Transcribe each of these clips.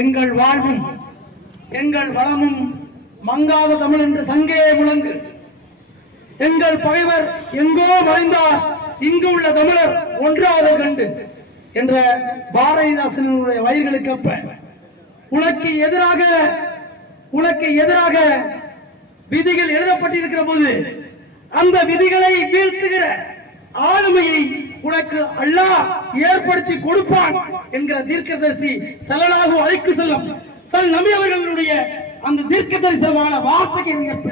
எங்கள் வாழ்வும் எங்கள் வளமும் மங்காத தமிழ் என்று சங்கே முழங்கு. எங்கள் பகைவர் எங்கோ மறைந்தார், இங்கு உள்ள தமிழர் ஒன்றாவது கண்டு என்ற பாரதிதாசனுடைய வரிகளுக்கு அப்ப உனக்கு எதிராக விதிகள் எழுதப்பட்டிருக்கிற போது அந்த விதிகளை வீழ்த்துகிற ஆளுமையை உனக்கு அல்லாஹ் ஏற்படுத்தி கொடுப்பான் என்கிற தீர்க்கதரிசி ஸல்லல்லாஹு அலைஹி வஸல்லம் நபி அவர்களுடைய அந்த தீர்க்கதரிசனமான வார்த்தைக்கு ஏற்ப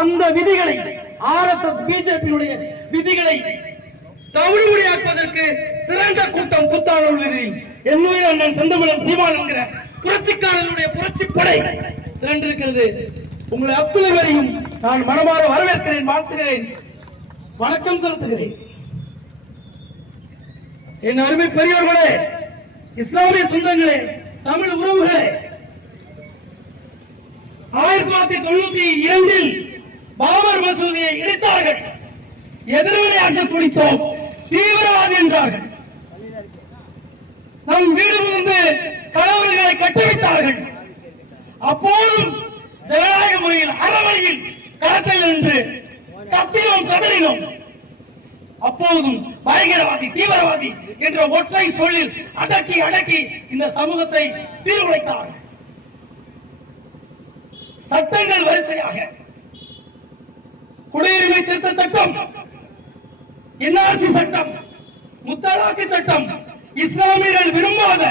அந்த விதிகளை ஆர்எஸ்எஸ் பிஜேபியினுடைய விதிகளை தவிடுபடியாக்குவதற்கு திரண்ட கூட்டம் குத்தாளர்களில் என்னுடைய அண்ணன் செந்தமிழன் சீமான் என்கிற புரட்சிக்காரர்களுடைய புரட்சிப்படை திரண்டிருக்கிறது. உங்களை அத்தனை பேரையும் நான் மனமாற வரவேற்கிறேன், வாழ்த்துகிறேன், வணக்கம் செலுத்துகிறேன். என் அருமை பெரியவர்களே, இஸ்லாமிய சொந்தங்களே, தமிழ் உறவுகளே, 1992 பாபர் மசூதியை இடித்தார்கள், எதிர்வினையாற்ற துடித்தோம், தீவிரவாதி என்றார்கள். நம் வீடு வந்து கணவர்களை கட்டவிட்டார்கள். அப்போதும் ஜனநாயக முறையில் அறவழியில் களத்தில் நின்று கத்தினோம், கதறினோம். அப்போதும் பயங்கரவாதி தீவிரவாதி என்ற ஒற்றை சொல்லில் அடக்கி இந்த சமூகத்தை சீர்குலைத்தார்கள். சட்டங்கள் வரிசையாக குடியுரிமை திருத்த சட்டம், என்ஆர்சி சட்டம், முத்தலாக்கு சட்டம், இஸ்லாமியர்கள் விரும்பாத,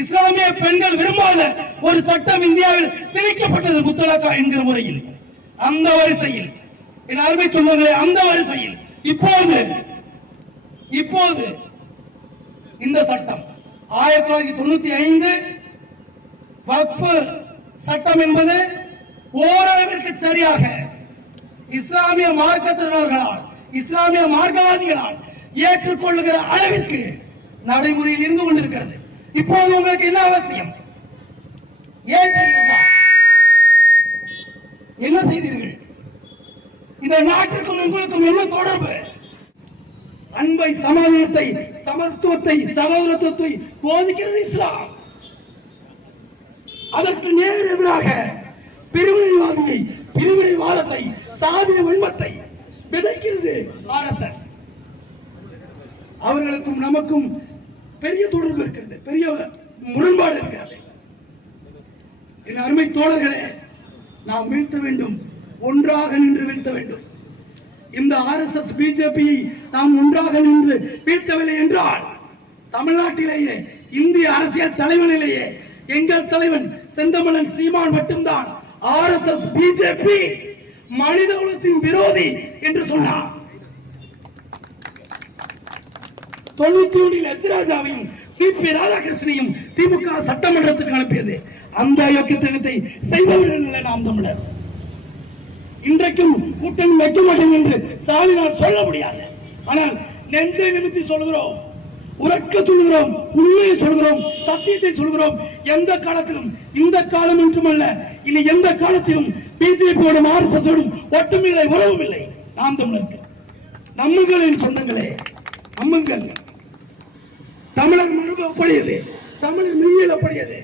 இஸ்லாமிய பெண்கள் விரும்பாத ஒரு சட்டம் இந்தியாவில் திணிக்கப்பட்டது முத்தலாக்கா என்கிற முறையில். அந்த வரிசையில் என் அருமை சொந்தங்களே, அந்த வரிசையில் இப்போது இந்த சட்டம் 1995 வக்ஃப் சட்டம் என்பது ஓரளவிற்கு சரியாக இஸ்லாமிய மார்க்கத்தினர்களால், இஸ்லாமிய மார்க்கவாதிகளால் ஏற்றுக்கொள்ளுகிற அளவிற்கு நடைமுறையில் இருந்து கொண்டிருக்கிறது. இப்போது உங்களுக்கு என்ன அவசியம்? என்ன செய்தீர்கள்? இந்த நாட்டிற்கும் உங்களுக்கும் என்ன தொடர்பு? அன்பை, சமாதானத்தை, சமத்துவத்தை, சகோதரத்துவத்தை போதிக்கிறது இஸ்லாம். அதற்கு நேர் எதிராக பிரிவினைவாதியை, பிரிவினைவாதத்தை, சாதிய வன்மத்தை விதைக்கிறது ஆர்எஸ்எஸ். அவர்களுக்கும் நமக்கும் பெரிய தொடர்பு இருக்கிறது, பெரிய முரண்பாடு இருக்கிறது. என் அருமை தோழர்களே, நாம் வீழ்த்த வேண்டும், ஒன்றாக நின்று வீழ்த்த வேண்டும். இந்த ஆர்எஸ்எஸ் பிஜேபியை நாம் ஒன்றாக நின்று வீழ்த்தவில்லை என்றால் தமிழ்நாட்டிலேயே, இந்திய அரசியல் தலைவனிலேயே எங்கள் தலைவன் செந்தமிழன் சீமான் மட்டும்தான் ஆர்எஸ்எஸ் பிஜேபி மனித குலத்தின் விரோதி என்று சொன்னார். 91 எச்ராஜாவையும் சிபி ராதாகிருஷ்ணனையும் திமுக சட்டமன்றத்துக்கு அனுப்பியது. அந்த யோக்கியத்தை செய்பவர்கள் நாம் தமிழர். இன்றைக்கும் கூட்டணி வைக்க மாட்டோம் என்று சாதினால் சொல்ல முடியாது. ஆனால் நெஞ்சை நிமித்தி சொல்கிறோம், உறக்க சொல்கிறோம், உண்மையை சொல்கிறோம், சத்தியத்தை சொல்கிறோம். எந்த காலத்திலும், இந்த காலம் மட்டுமல்ல, இனி எந்த காலத்திலும் பிஜேபியோடும் ஆர்எஸ்எஸோடும் ஒட்டுமில்லை, உறவும் இல்லை. நாம் தமிழருக்கு நம்முங்களின் சொந்தங்களே, நம்முங்கள். தமிழர் மரபு அப்படியது, தமிழர் மெய்யியல் அப்படியது,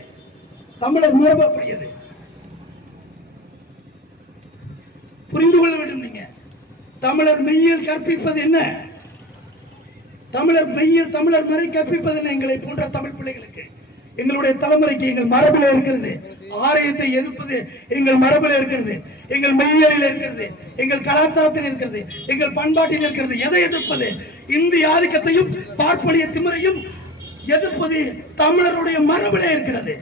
தமிழர் மரபு அப்படியது. புரிந்து கொள்ள வேண்டும். நீங்க தமிழர் மெய்யியல் கற்பிப்பது என்ன? தமிழர் மெய்யியல், தமிழர் மறை கற்பிப்பது என்ன? எங்களை போன்ற தமிழ் பிள்ளைகளுக்கு, எங்களுடைய தலைமுறைக்கு எங்கள் மரபில் இருக்கிறது. ஆலயத்தை எதிர்ப்பது எங்கள் மரபில் இருக்கிறது, எங்கள் மெய்யியலில் இருக்கிறது, எங்கள் கலாச்சாரத்தில் இருக்கிறது, எங்கள் பண்பாட்டில் இருக்கிறது. எதை எதிர்ப்பது? இந்திய ஆதிக்கத்தையும் பார்ப்பனிய திமிரையும் எதிர்ப்பது தமிழருடைய மரபிலே இருக்கிறது.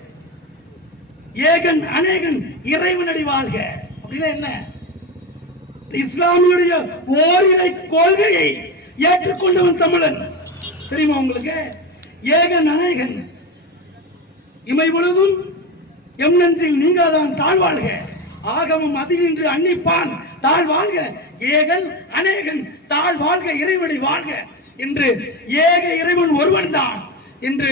ஏகன் அநேகன் இறைவனடி வாழ்க அப்படின்னா என்ன? இஸ்லாமியுடைய ஓரிரை கொள்கையை ஏற்றுக்கொண்டவன் தமிழன். தெரியுமா உங்களுக்கு? ஏகன் அநேகன், இமை பொழுதும் எம் நெஞ்சில் நீங்காதான் தாழ்வாழ்க, ஆகமம் அதினின்று அன்னிப்பான் தாழ்வாழ்க, ஏகன் அநேகன் தாழ்வாழ்க, இறைவனை வாழ்க என்று ஏக இறைவன் ஒருவன் தான் என்று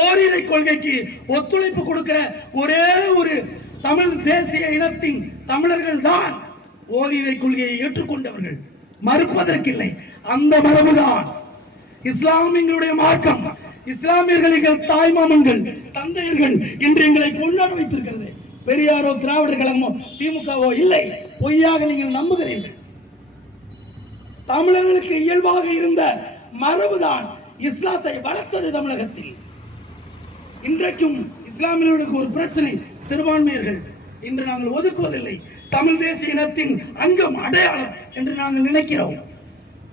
ஓரிரை கொள்கைக்கு ஒத்துழைப்பு கொடுக்கிற ஒரே ஒரு தமிழ் தேசிய இனத்தின் தமிழர்கள் தான் ஓரிரை கொள்கையை ஏற்றுக்கொண்டவர்கள். மறுப்பதற்கில்லை. அந்த மரபுதான் இஸ்லாமியங்களுடைய மார்க்கம், இஸ்லாமியர்கள் எங்கள் தாய்மாமன்கள் தந்தையர்கள் என்று எங்களை கொண்டாட வைத்திருக்கிறது. பெரியாரோ திராவிடர் கழகமோ திமுகவோ இல்லை, பொய்யாக நீங்கள் நம்புகிறீர்கள். தமிழர்களுக்கு இயல்பாக இருந்த மரபுதான் இஸ்லாத்தை வளர்த்தது தமிழகத்தில். இன்றைக்கும் இஸ்லாமியர்களுக்கு ஒரு பிரச்சனை, சிறுபான்மையர்கள் இன்று நாங்கள் ஒதுக்குவதில்லை. தமிழ் தேசிய இனத்தின் அங்கம், அடையாளம் என்று நாங்கள் நினைக்கிறோம்.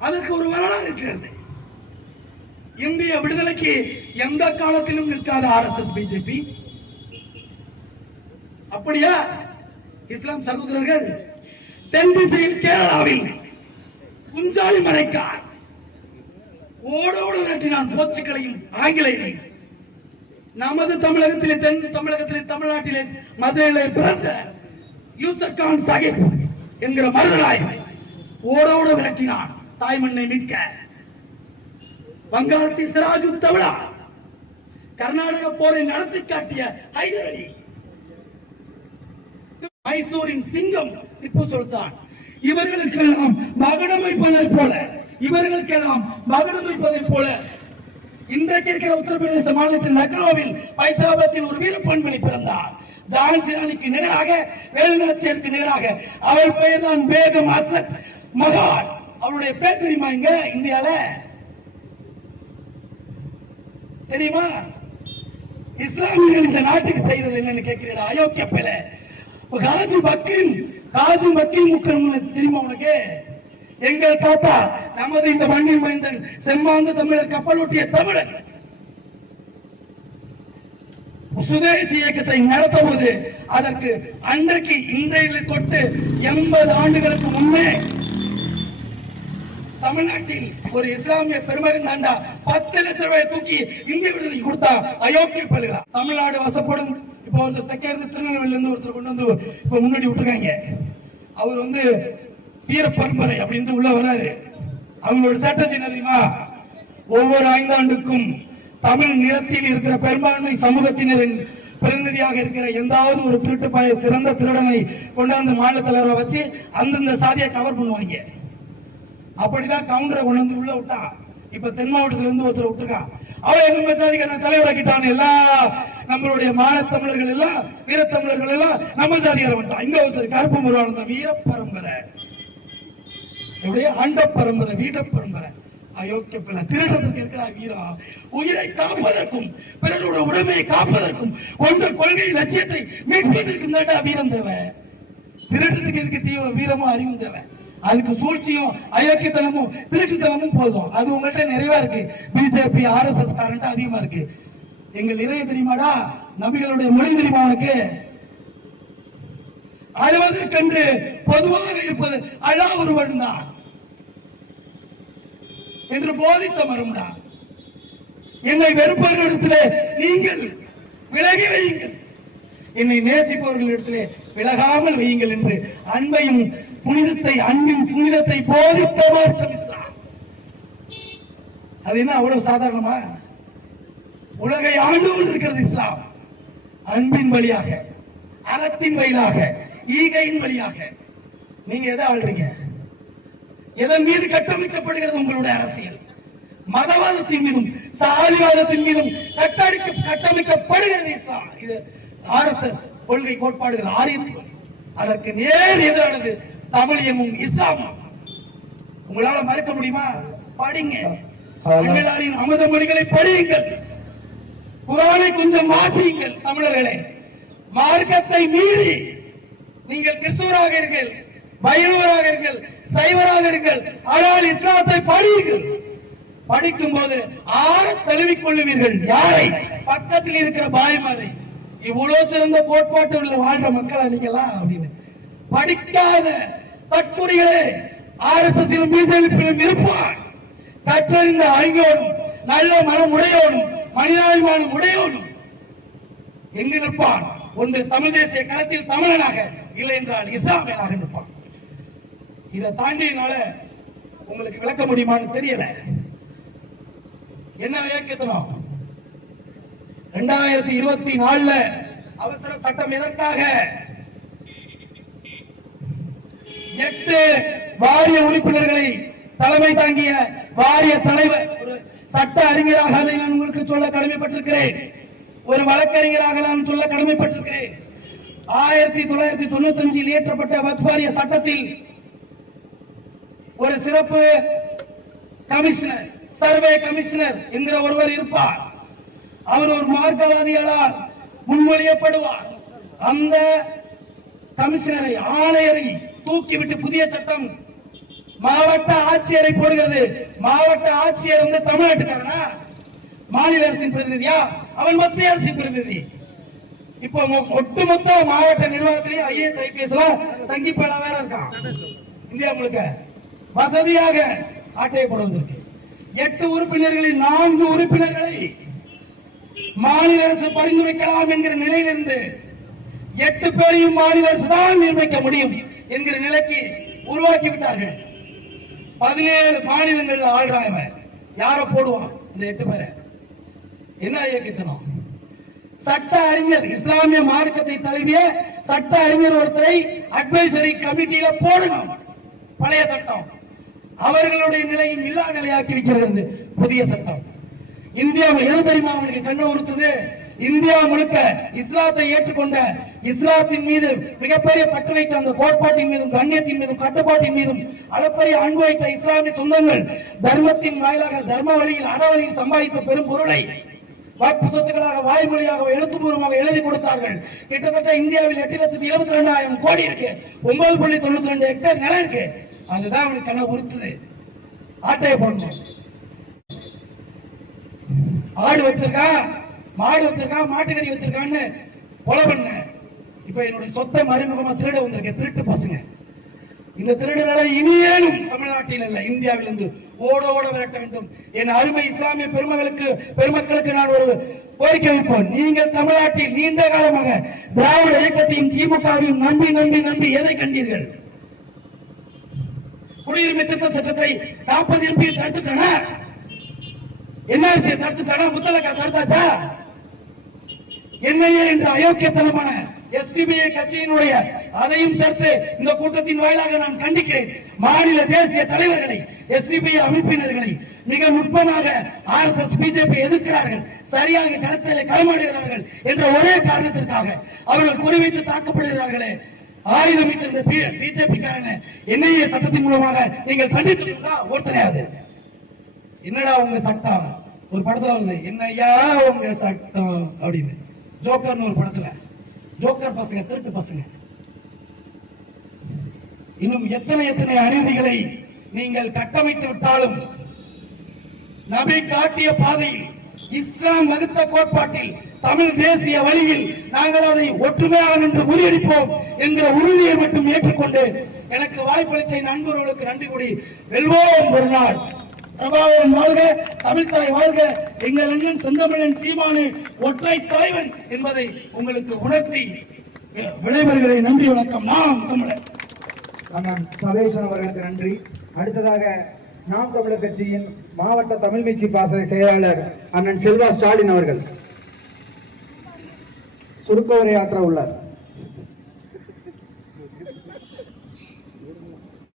அதற்கு ஒரு வரலாறு இருக்கிறது. இந்திய விடுதலைக்கு எந்த காலத்திலும் நிற்காத RSS பிஜேபி. அப்படியா இஸ்லாம் சகோதரர்கள்? தென் திசையில் கேரளாவில் குஞ்சாலி மறைக்கார் ஓடோடு நட்டினான் போர்ச்சுகலையும் ஆங்கிலேயரையும். நமது தமிழகத்திலே, தென் தமிழகத்திலே, தமிழ்நாட்டிலே மதுரையிலே பிறந்த யூசப் கான் சாஹிப் என்கிற மருதராய் ஓடோடு விரட்டினான் தாய்மண்ணை மீட்க. வங்காளத்தில் சிராஜு தவ்லா, கர்நாடக போரை நடத்தி காட்டிய ஹைதர் அலி, மைசூரின் சிங்கம் திப்பு சுல்தான், இவர்களுக்கெல்லாம் மகுடம் வைப்பதைப் போல இன்றைக்கு இருக்கிற உத்தரப்பிரதேச மாநிலத்தில் லக்னோவில் பைசாபத்தில் ஒரு வீர பெண்மணி பிறந்தார். ஜான்சி ராணிக்கு நிகராக, வேலுநாச்சியருக்கு நிகராக. அவள் பெயர் தான் பேகம் அசத் மகால். அவளுடைய பேர் தெரியுமா? இங்க இந்தியால தெரியுமா? இஸ்லாமியர்கள் இந்த நாட்டுக்கு செய்தது என்னன்னு கேட்கிறீடா அயோக்கிய பேல. காஜி பக்கீர் முக்கரம் தெரியுமா உனக்கு? எங்கள் தாத்தா, நமது இந்த மண்ணின் மைந்தன், செம்மாந்த தமிழர், கப்பலோட்டிய தமிழன், சுதேசி இயக்கத்தை நடத்துவது அதற்கு அன்றைக்கு இன்றையில தொட்டு 80 ஆண்டுகளுக்கு முன்னே தமிழ்நாட்டில் ஒரு இஸ்லாமிய பெருமகன் தாண்டா 10 லட்சம் ரூபாய் தூக்கி இந்திய விடுதலை கொடுத்தா அயோக்கிய பல்கா. தமிழ்நாடு வசப்படும். இப்ப ஒருத்தர் தெற்கே இருந்து திருநெல்வேலியில இருந்து ஒருத்தர் கொண்டு வந்து இப்ப முன்னாடி விட்டுருக்காங்க. அவர் வீர பரம்பரை அப்படின்ட்டு உள்ள வராரு. அவங்களோட சட்டத்தை தெரியுமா? ஒவ்வொரு 5 ஆண்டுக்கும் தமிழ் நிலத்தில் இருக்கிற பெரும்பான்மை சமூகத்தினரின் பிரதிநிதியாக இருக்கிற எந்தாவது ஒரு திருட்டு பாய சிறந்த திருடனை கொண்டாந்து மாநில தலைவரை வச்சு அந்தந்த சாதியை கவர் பண்ணுவாங்க. அப்படிதான் கவுண்டரை கொண்டு வந்து உள்ள விட்டா. இப்ப தென் மாவட்டத்துல இருந்து ஒருத்தர் விட்டுருக்கான். அவன் எங்க சாதிக்கான தலைவராக்கிட்டான். எல்லா நம்மளுடைய மான தமிழர்கள் எல்லாம், வீரத்தமிழர்கள் எல்லாம் நம்ம சாதிகார வந்துட்டான். இங்க ஒருத்தர் கருப்பு முருகானந்த வீர பரம்பரை, அண்ட பரம்பரை, வீட பரம்பரை. அயோக்கிய பிள்ளை திருடத்துக்கு இருக்கிற வீரா. உயிரை காப்பதற்கும் பிறருடைய உடமையை காப்பதற்கும் ஒன்று கொள்கை லட்சியத்தை மீட்பதற்கும் தான் வீரம் தேவை. திருடத்துக்கு எதுக்கு தீவிர வீரமும் அறிவும் தேவை. அதுக்கு சூழ்ச்சியும் அயோக்கியத்தனமும் திருட்டுத்தனமும் போதும். அது உங்கள்கிட்ட நிறைவா இருக்கு. பிஜேபி RSS காரண்ட் அதிகமா இருக்கு. எங்கள் இறைய தெரியுமாடா? நபிகளுடைய மொழி தெரியுமா உனக்கு? அழுவதற்கென்று பொதுவாக இருப்பது அழா ஒருவன் தான் என்று போதித்த மரும்டா. என்னை வெறுப்பவர்களிடத்திலே நீங்கள் விலகி வையுங்கள், என்னை நேசிப்பவர்களிடத்திலே விலகாமல் வையுங்கள் என்று அன்பையும் புனிதத்தை, அன்பின் புனிதத்தை போதித்த மார்க்கம் இஸ்லாம். அது என்ன அவ்வளவு சாதாரணமா? உலகை ஆண்டு கொண்டிருக்கிறது இஸ்லாம். அன்பின் வழியாக, அறத்தின் வழியாக, ஈகையின் வழியாக. நீங்க எதை ஆள்றீங்க? எதன் மீது கட்டமைக்கப்படுகிறது உங்களுடைய அரசியல்? மதவாதத்தின் மீதும் சாதிவாதத்தின் மீதும் கட்டமைக்கப்படுகிறது இஸ்லாம். இது RSS கொள்கை கோட்பாடுகள், ஆரியத்துவம். அதற்கு நேர் எதிரானது தமிழியமும் இஸ்லாமும். உங்களால மறுக்க முடியுமா? படிங்க. தமிழரின் அமுத மொழிகளை படியுங்கள். குரானை கொஞ்சம் வாசியுங்கள். தமிழர்களே, மார்க்கத்தை மீறி நீங்கள் கிறிஸ்துவராக இருங்கள், வைணவராக இருங்கள், சைவராக இருங்கள், ஆனால் இஸ்லாத்தை படியுங்கள். படிக்கும் போது ஆற தழுவிக் கொள்ளுவீர்கள். யாரை? பக்கத்தில் இருக்கிற பாய்மாரை. இவ்வளவு சிறந்த கோட்பாட்டு உள்ள வாழ்ற மக்கள் நீங்களா அப்படின்னு படிக்காத தற்குறிகளே RSS பிஜேபியிலும் இருப்பார். கற்றறிந்த அறிஞோடும் நல்ல மனம் உடையோடும் மனிதாபிமானம் உடையோடும் எங்கு நிற்பான்? ஒன்று தமிழ் தேசிய களத்தில் தமிழனாக, இல்லை என்றால் இஸ்லாமியனாக நிற்பான். இதை தாண்டினால உங்களுக்கு விளக்க முடியுமான்னு தெரியல. என்ன விளக்கணும்? 2024 அவசர சட்டம் எதற்காக? 8 வாரிய உறுப்பினர்களை தலைமை தாங்கிய வாரிய தலைவர், ஒரு சட்ட அறிஞராக அதை நான் உங்களுக்கு சொல்ல கடமைப்பட்டிருக்கிறேன். ஒரு வழக்கறிஞராக நான் சொல்ல கடமைப்பட்டிருக்கிறேன். 1995 இயற்றப்பட்ட வக்ஃப் வாரிய சட்டத்தில் ஒரு சிறப்பு கமிஷனர், சர்வே கமிஷனர் என்கிற ஒருவர் இருப்பார். அவர் ஒரு மார்க்கவாதிகளால் முன்மொழியப்படுவார். அந்த கமிஷனரை, ஆணையரை தூக்கிவிட்டு புதிய சட்டம் மாவட்ட ஆட்சியரை போடுகிறது. மாவட்ட ஆட்சியர் வந்து தமிழ்நாட்டுக்காரனா, மாநில அரசின் பிரதிநிதியா? அவன் மத்திய அரசின் பிரதிநிதி. இப்போ ஒட்டுமொத்த மாவட்ட நிர்வாகத்திலேயே IAS IPS சங்கிப்பேலா வேற இருக்கான். இந்தியா முழுக்க வசதியாக ஆட்டையை போடுவதற்கு 8 உறுப்பினர்களில் 4 உறுப்பினர்களை மாநில அரசு பரிந்துரைக்கலாம் என்கிற நிலையிலிருந்து 8 பேரையும் மாநில அரசு தான் நியமிக்க முடியும் என்கிற நிலைக்கு உருவாக்கி விட்டார்கள். 17 மாநிலங்கள் ஆள்றாங்க. யார போடுவான் இந்த 8 பேரை? என்ன இயக்கத்தனம்? சட்ட அறிஞர், இஸ்லாமிய மார்க்கத்தை தழுவிய சட்ட அறிஞர் ஒருத்தரை அட்வைசரி கமிட்டியில போடணும். பழைய சட்டம் அவர்களுடைய நிலையும் இல்லா நிலையாக்கி வைக்கிறது புதிய சட்டம். இந்தியாவில் எது தெரியுமா அவனுக்கு கண்ண உறுத்துது? இந்தியா முழுக்க இஸ்லாத்தை ஏற்றுக்கொண்ட, இஸ்லாத்தின் மீது மிகப்பெரிய பற்று வைத்த, அந்த கோட்பாட்டின் மீதும் கண்ணியத்தின் மீதும் கட்டுப்பாட்டின் மீதும் அளப்பரிய அன்பு வைத்த இஸ்லாமிய சொந்தங்கள் தர்மத்தின் வாயிலாக, தர்ம வழியில், அறவழியில் சம்பாதித்த பெரும் பொருளை வாக்கு சொத்துக்களாக, வாய்மொழியாக, எழுத்துப்பூர்வமாக எழுதி கொடுத்தார்கள். கிட்டத்தட்ட இந்தியாவில் 8,72,000 கோடி இருக்கு. 9.92 ஹெக்டேர் நிலம் இருக்கு. அதுதான் அவனுக்கு கண்ண உறுத்துது. ஆட்டையை போடணும். ஆடு வச்சிருக்கான், மாடு வச்சிருக்கான், மாட்டுக்கறி வச்சிருக்கான்னு கொலை பண்ண. இப்ப என்னுடைய சொத்தை மறைமுகமா திருட வந்திருக்கேன். திருட்டு பசங்க. இந்த திருடுகளை இனியேனும் தமிழ்நாட்டில் இல்ல, இந்தியாவிலிருந்து ஓட விரட்ட வேண்டும். என் அருமை இஸ்லாமிய பெருமக்களுக்கு நான் ஒரு கோரிக்கை வைப்போம். நீங்கள் தமிழ்நாட்டில் நீண்ட காலமாக திராவிட இயக்கத்தையும் திமுகவையும் நம்பி நம்பி நம்பி எதை கண்டீர்கள்? குடியுரிமை திருத்த சட்டத்தை 40 MP தடுத்துட்டானா? NRC தடுத்துட்டானா? முத்தலக்கா தடுத்தாச்சா? NIA என்ற அயோக்கியத்தனமான SDPI கட்சியினுடைய அதையும் சேர்த்து இந்த கூட்டத்தின் வாயிலாக நான் கண்டிக்கிறேன். மாநில தேசிய தலைவர்களை, SDPI அமைப்பினர்களை மிக நுட்பமாக RSS BJP எதிர்க்கிறார்கள், சரியாக களத்தில் களமாடுகிறார்கள் என்ற ஒரே காரணத்திற்காக அவர்கள் குறிவைத்து தாக்கப்படுகிறார்களே. ஆயுதம் வைத்திருந்த BJP காரங்க NIA சட்டத்தின் மூலமாக நீங்கள் கண்டித்திருந்தா ஒருத்தனையாது. என்னடா உங்க சட்டம்? ஒரு படத்துல வருது, என்னையா உங்க சட்டம் அப்படின்னு. ஜோக்கர்னு ஒரு படத்துல, ஜோக்கர் பசங்க, திருட்டு பசங்க. இன்னும் எத்தனை அநீதிகளை நீங்கள் கட்டமைத்து விட்டாலும் நபி காட்டிய பாதையில், இஸ்லாம் வகுத்த கோட்பாட்டில், தமிழ் தேசிய வழியில் நாங்கள் அதை ஒற்றுமையாக நின்று முறியடிப்போம் என்கிற உறுதியை மட்டும் ஏற்றுக்கொண்டு எனக்கு வாய்ப்பளித்த நண்பர்களுக்கு நன்றி கூறி வெல்வோம் ஒரு நாள். பிரபாகரன் வாழ்க, தமிழ்தாய் வாழ்க, எங்கள் அண்ணன் செந்தமிழன் சீமானு ஒற்றை தலைவன் என்பதை உங்களுக்கு உணர்த்தி விடைபெறுகிறேன். நன்றி, வணக்கம். நாம் தமிழர். அண்ணன் சபேசன் அவர்களுக்கு நன்றி. அடுத்ததாக நாம் தமிழர் கட்சியின் மாவட்ட தமிழ் மீட்சி பாசறை செயலாளர் அண்ணன் செல்வா ஸ்டாலின் அவர்கள் சுருக்க உரையாற்ற உள்ளார்.